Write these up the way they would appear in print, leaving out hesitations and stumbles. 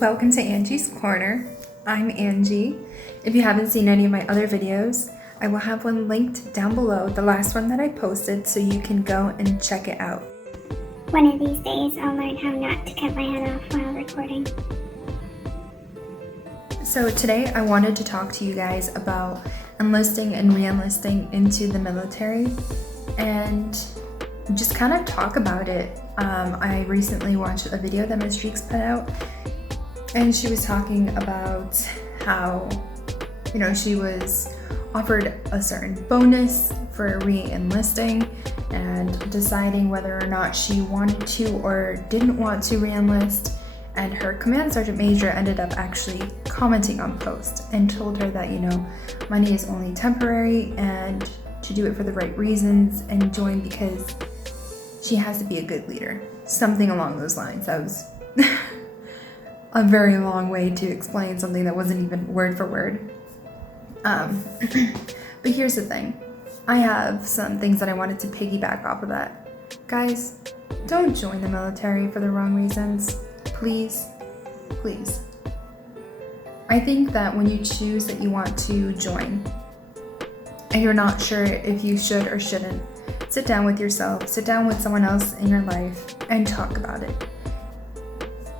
Welcome to Angie's Corner. I'm Angie. If you haven't seen any of my other videos, I will have one linked down below, the last one that I posted, so you can go and check it out. One of these days, I'll learn how not to cut my head off while recording. So today I wanted to talk to you guys about enlisting and re-enlisting into the military and just kind of talk about it. I recently watched a video that Ms. Streaks put out, and she was talking about how, she was offered a certain bonus for re-enlisting and deciding whether or not she wanted to or didn't want to re-enlist. And her command sergeant major ended up actually commenting on post and told her that, money is only temporary and to do it for the right reasons and join because she has to be a good leader. Something along those lines. That was a very long way to explain something that wasn't even word for word. But here's the thing. I have some things that I wanted to piggyback off of that. Guys, don't join the military for the wrong reasons. Please, please. I think that when you choose that you want to join and you're not sure if you should or shouldn't, sit down with yourself, sit down with someone else in your life and talk about it.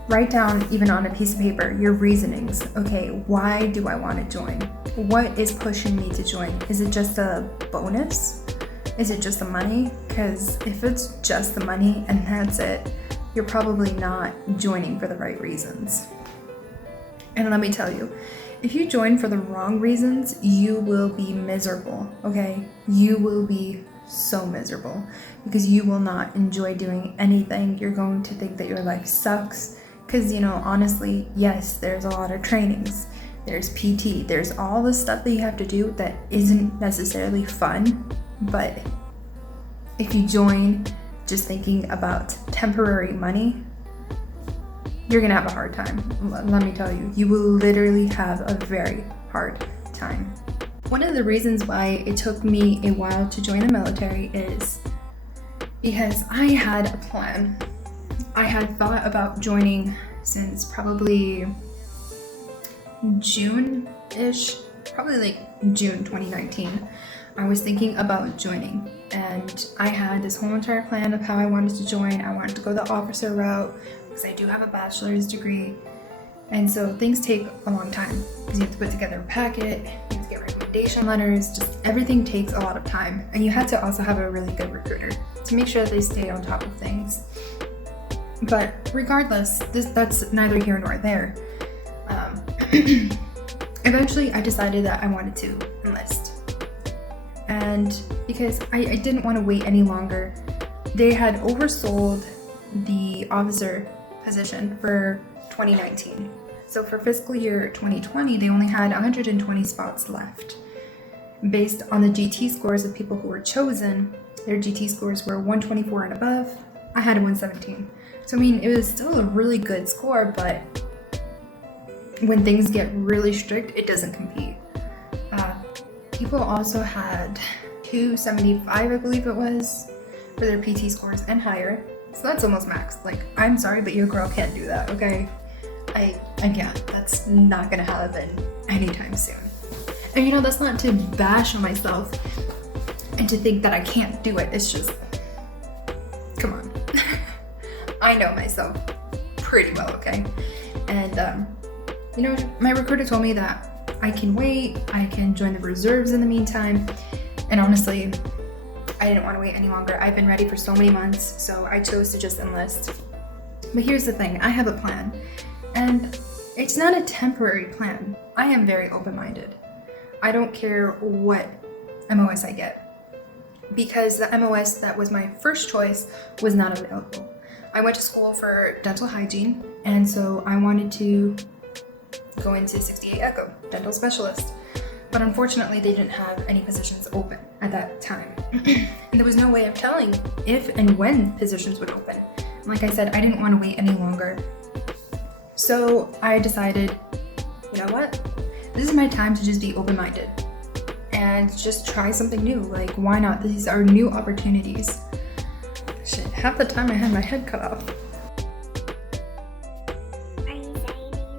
Write down, even on a piece of paper, your reasonings. Okay, why do I want to join? What is pushing me to join? Is it just a bonus? Is it just the money? Because if it's just the money and that's it, you're probably not joining for the right reasons. And let me tell you, if you join for the wrong reasons, you will be miserable, okay? You will be so miserable because you will not enjoy doing anything. You're going to think that your life sucks because, honestly, yes, there's a lot of trainings. There's PT. There's all the stuff that you have to do that isn't necessarily fun. But if you join just thinking about temporary money, you're gonna have a hard time. Let me tell you, you will literally have a very hard time. One of the reasons why it took me a while to join the military is because I had a plan. I had thought about joining since probably June-ish, probably like June 2019. I was thinking about joining, and I had this whole entire plan of how I wanted to join. I wanted to go the officer route because I do have a bachelor's degree, and so things take a long time because you have to put together a packet, you have to get recommendation letters, just everything takes a lot of time, and you have to also have a really good recruiter to make sure that they stay on top of things. But regardless, that's neither here nor there. Eventually I decided that I wanted to enlist. And because I didn't want to wait any longer, they had oversold the officer position for 2019. So for fiscal year 2020, they only had 120 spots left. Based on the GT scores of people who were chosen, their GT scores were 124 and above. I had a 117. So it was still a really good score, but when things get really strict, it doesn't compete. People also had 275, I believe it was, for their PT scores and higher. So that's almost max. I'm sorry, but your girl can't do that, okay? I can't. That's not gonna happen anytime soon. And that's not to bash on myself and to think that I can't do it. It's just, come on. I know myself pretty well, okay? And, my recruiter told me that I can wait, I can join the reserves in the meantime, and honestly, I didn't want to wait any longer. I've been ready for so many months, so I chose to just enlist. But here's the thing, I have a plan, and it's not a temporary plan. I am very open-minded. I don't care what MOS I get, because the MOS that was my first choice was not available. I went to school for dental hygiene, and so I wanted to go into 68 Echo, dental specialist. But unfortunately, they didn't have any positions open at that time. And there was no way of telling if and when positions would open. And like I said, I didn't want to wait any longer. So I decided, you know what? This is my time to just be open-minded and just try something new. Why not? These are new opportunities. Shit, half the time I had my head cut off. Are you saying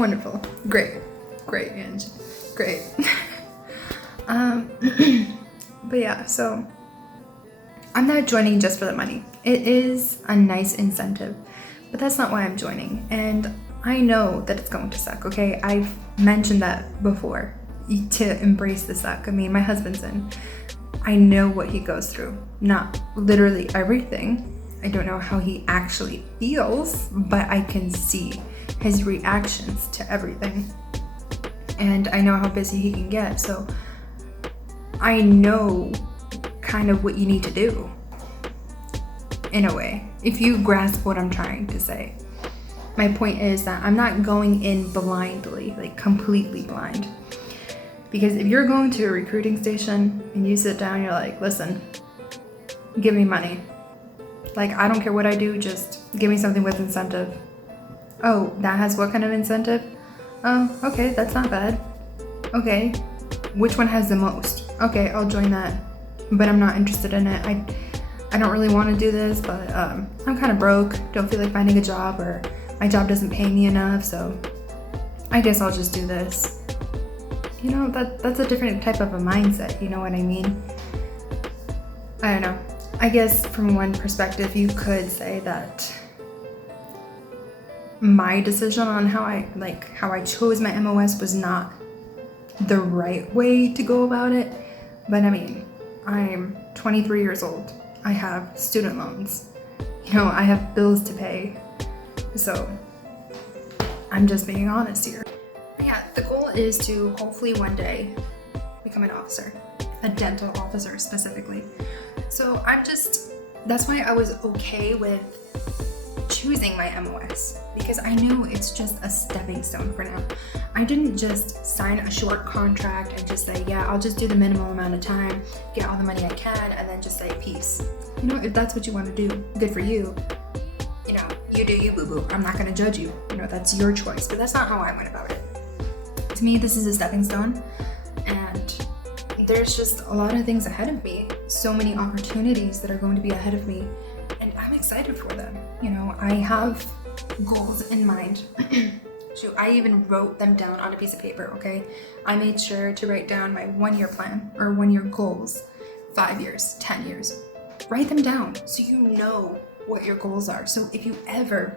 Wonderful. Great, Ange. Great. But yeah, so I'm not joining just for the money. It is a nice incentive, but that's not why I'm joining. And I know that it's going to suck, okay? I've mentioned that before, to embrace the suck. I mean, my husband's in. I know what he goes through. Not literally everything. I don't know how he actually feels, but I can see his reactions to everything. And I know how busy he can get, so I know kind of what you need to do, in a way, if you grasp what I'm trying to say. My point is that I'm not going in blindly, like completely blind. Because if you're going to a recruiting station and you sit down, you're like, listen, give me money. Like, I don't care what I do, just give me something with incentive. Oh, that has what kind of incentive? Oh, okay, that's not bad. Okay, which one has the most? Okay, I'll join that, but I'm not interested in it. I don't really want to do this, but I'm kind of broke, don't feel like finding a job, or my job doesn't pay me enough, so I guess I'll just do this. You know, that's a different type of a mindset, you know what I mean? I don't know. I guess from one perspective, you could say that my decision on how I chose my MOS was not the right way to go about it. But I mean, I'm 23 years old. I have student loans. You know, I have bills to pay. So I'm just being honest here. Yeah, the goal is to hopefully one day become an officer, a dental officer specifically. So that's why I was okay with choosing my MOS, because I knew it's just a stepping stone for now. I didn't just sign a short contract and just say, yeah, I'll just do the minimum amount of time, get all the money I can, and then just say peace. You know, if that's what you want to do, good for you. You know, you do you, boo-boo. I'm not going to judge you. You know, that's your choice, but that's not how I went about it. To me, this is a stepping stone, and there's just a lot of things ahead of me, so many opportunities that are going to be ahead of me, and I'm excited for them. You know, I have goals in mind. Shoot, I even wrote them down on a piece of paper, okay? I made sure to write down my 1-year plan or 1-year goals, 5 years, 10 years. Write them down so you know what your goals are. So if you ever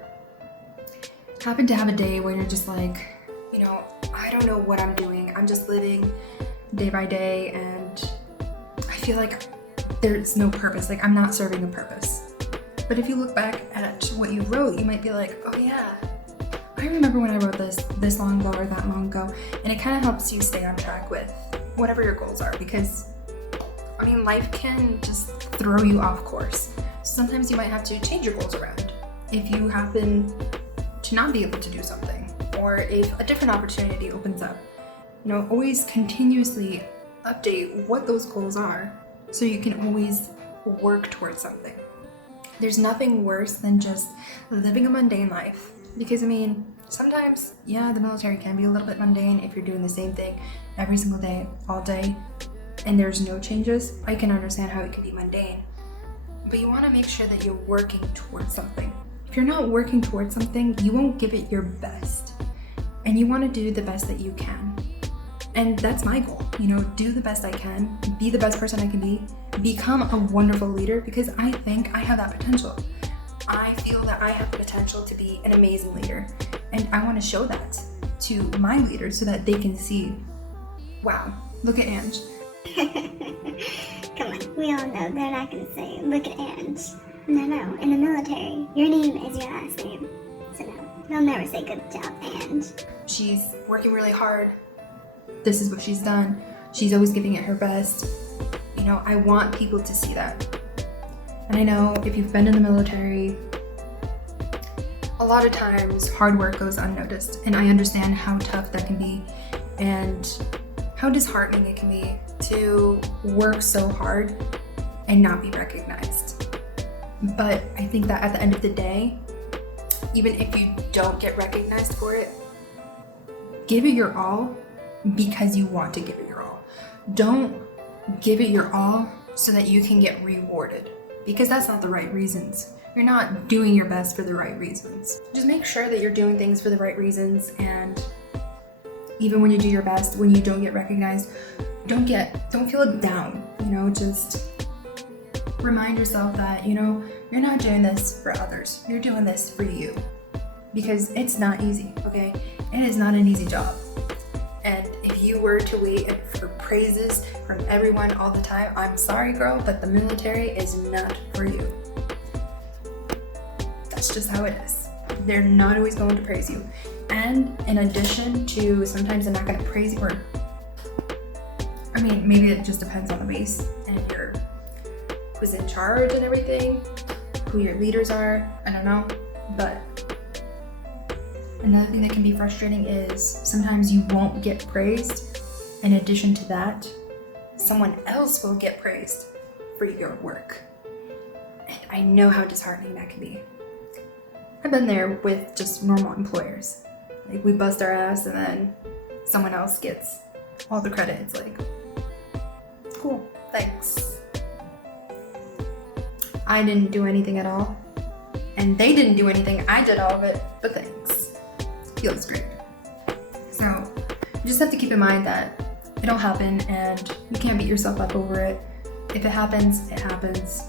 happen to have a day where you're just like, you know, I don't know what I'm doing. I'm just living day by day, and I feel like there's no purpose. Like, I'm not serving a purpose. But if you look back at what you wrote, you might be like, oh yeah, I remember when I wrote this long ago or that long ago. And it kind of helps you stay on track with whatever your goals are, because I mean, life can just throw you off course. Sometimes you might have to change your goals around if you happen to not be able to do something, or if a different opportunity opens up. You know, always continuously update what those goals are so you can always work towards something. There's nothing worse than just living a mundane life, because I mean, sometimes, yeah, the military can be a little bit mundane if you're doing the same thing every single day, all day, and there's no changes. I can understand how it can be mundane, but you want to make sure that you're working towards something. If you're not working towards something, you won't give it your best, and you want to do the best that you can. And that's my goal, you know, do the best I can, be the best person I can be, become a wonderful leader, because I think I have that potential. I feel that I have the potential to be an amazing leader, and I want to show that to my leaders so that they can see, wow, look at Ange. Come on, we all know they're not going to say, look at Ange. No, in the military, your name is your last name. So no, they'll never say good job, Ange. She's working really hard. This is what she's done. She's always giving it her best. You know, I want people to see that. And I know if you've been in the military, a lot of times hard work goes unnoticed. And I understand how tough that can be and how disheartening it can be to work so hard and not be recognized. But I think that at the end of the day, even if you don't get recognized for it, give it your all because you want to give it your all. Don't give it your all so that you can get rewarded, because that's not the right reasons. You're not doing your best for the right reasons. Just make sure that you're doing things for the right reasons, and even when you do your best, when you don't get recognized, don't feel down, you know, just remind yourself that, you know, you're not doing this for others, you're doing this for you, because it's not easy, okay? It is not an easy job. And if you were to wait for praises from everyone all the time, I'm sorry, girl, but the military is not for you. That's just how it is. They're not always going to praise you. And in addition to, sometimes they're not going to praise you, or I mean, maybe it just depends on the base and who's in charge and everything, who your leaders are, I don't know. But another thing that can be frustrating is sometimes you won't get praised. In addition to that, someone else will get praised for your work. And I know how disheartening that can be. I've been there with just normal employers. Like, we bust our ass and then someone else gets all the credit. It's like, cool, thanks. I didn't do anything at all. And they didn't do anything, I did all of it, but thanks. Feels great. So you just have to keep in mind that it'll happen and you can't beat yourself up over it. If it happens, it happens.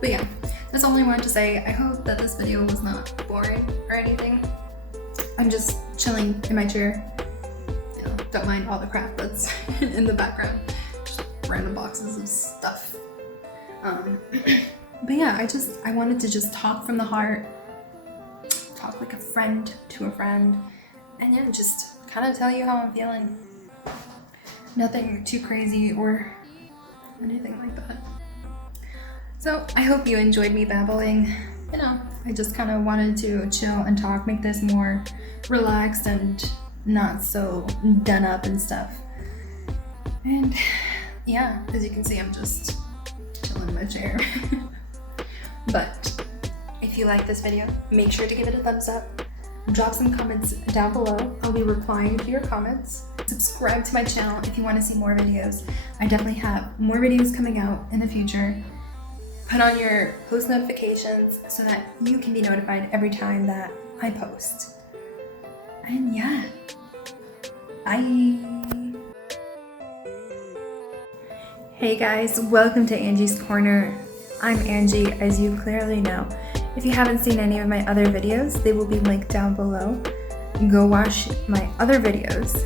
But yeah, that's all I wanted to say. I hope that this video was not boring or anything. I'm just chilling in my chair. You know, don't mind all the crap that's in the background. Just random boxes of stuff. But yeah, I wanted to just talk from the heart. Talk like a friend to a friend. And yeah, just kind of tell you how I'm feeling. Nothing too crazy or anything like that. So I hope you enjoyed me babbling. You know, I just kind of wanted to chill and talk, make this more relaxed and not so done up and stuff. And yeah, as you can see, I'm just chilling in my chair. But if you like this video, make sure to give it a thumbs up. Drop some comments down below. I'll be replying to your comments. Subscribe to my channel if you want to see more videos. I definitely have more videos coming out in the future. Put on your post notifications so that you can be notified every time that I post. And yeah, bye. Hey guys, welcome to Angie's Corner. I'm Angie, as you clearly know. If you haven't seen any of my other videos, they will be linked down below. Go watch my other videos.